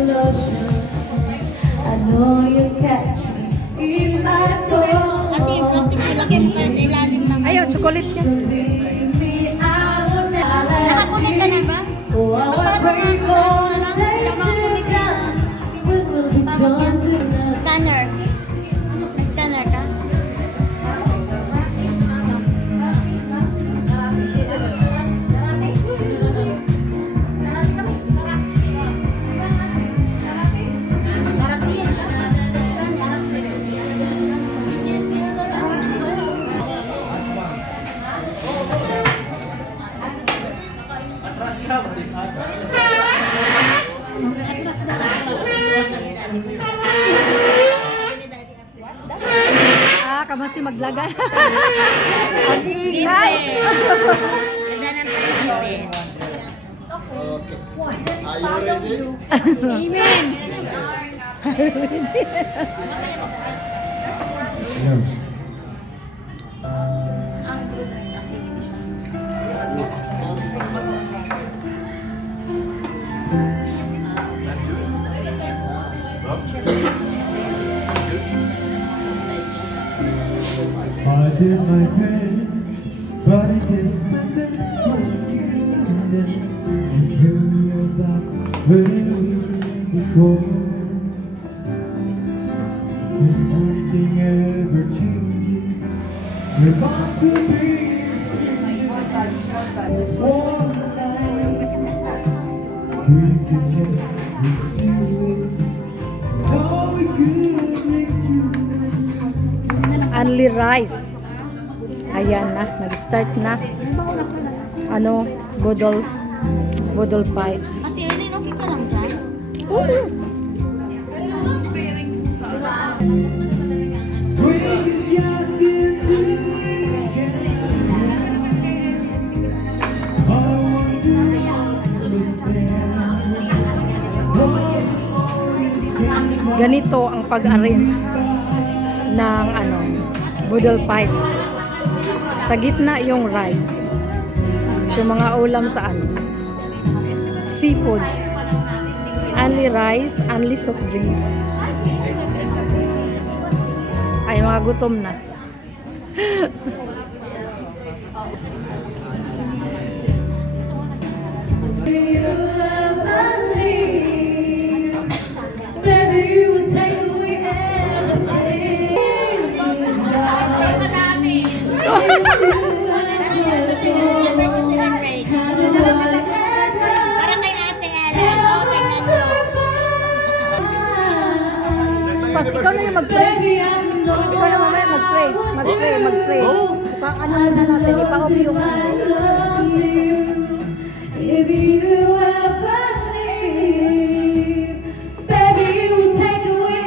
I know you catch me in my phone. Ate, yung plastic ko lagay mo kayo sa ilalim ng... Ayaw, chocolate yan. Nakakulit ka na ba? Oh, I will break all and take you down. We will be joined tonight. Scanner. May scanner ka? Atras daw. Kamasi maglagay. Ang ingay. Ganda ng prinsipe. Okay. Are you ready? Amen. I did my best, but it isn't just before. There's nothing ever changes. If I could be all the night, we could just do it. Oh, we could make you. Only rice. Ayan na, nag-start na. Ano, budol fight. Ate Helen, okay ka lang dyan? We could just get to each other. I want to understand. Ganito ang pag-arrange ng budol fight. Sa gitna yung rice. Yung mga ulam sa seafoods. Only rice, only soft drinks. Ay, mga gutom na. Parang kay Ate Helen. O, tingnan mo. Pas, ikaw na yung mag-pray. Ikaw na mamaya mag-pray. Mag-pray. Ano na natin, ipa-off yung If you ever leave, baby, you will take away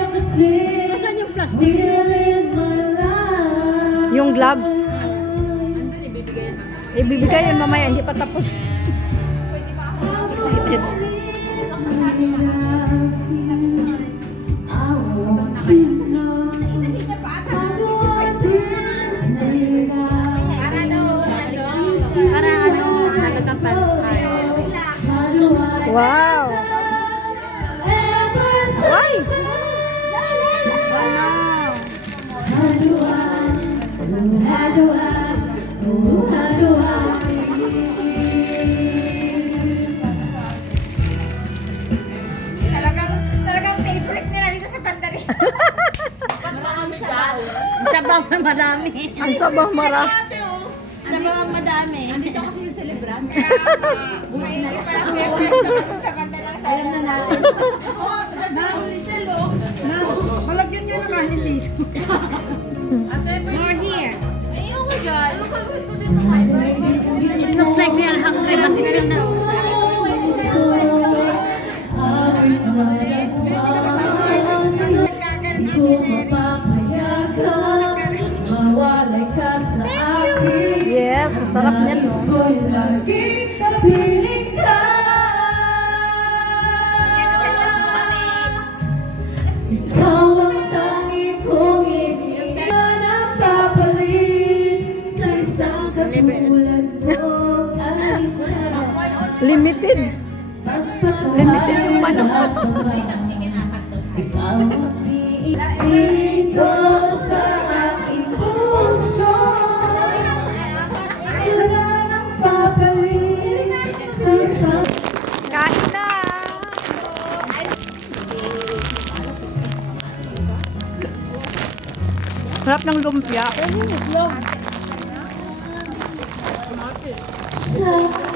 everything. Nasaan yung plastic? Within my life. yung gloves. Ibibigay yun mamaya, hindi pa tapos. Excited. Para talagang pantay. Wow! Why? Talagang favorite nila dito sa Pandarin. Sabaw na madami. Ang sabaw marami. Sabaw ang madami. Andito kasi yung celebrant. Hindi pala sa Pandarin. Alam na natin. Oo, sa nahuli siya, lo. Malagyan niyo naman, hindi. More here. Oh my God. It looks like they are hungry. Matigil na. Yes, ang sarap niyan, no? Ikaw ang tanging kong ibig na napapalit sa isang katulad mo. Limited. Limited yung manok. Sarap ng lumpia. Sa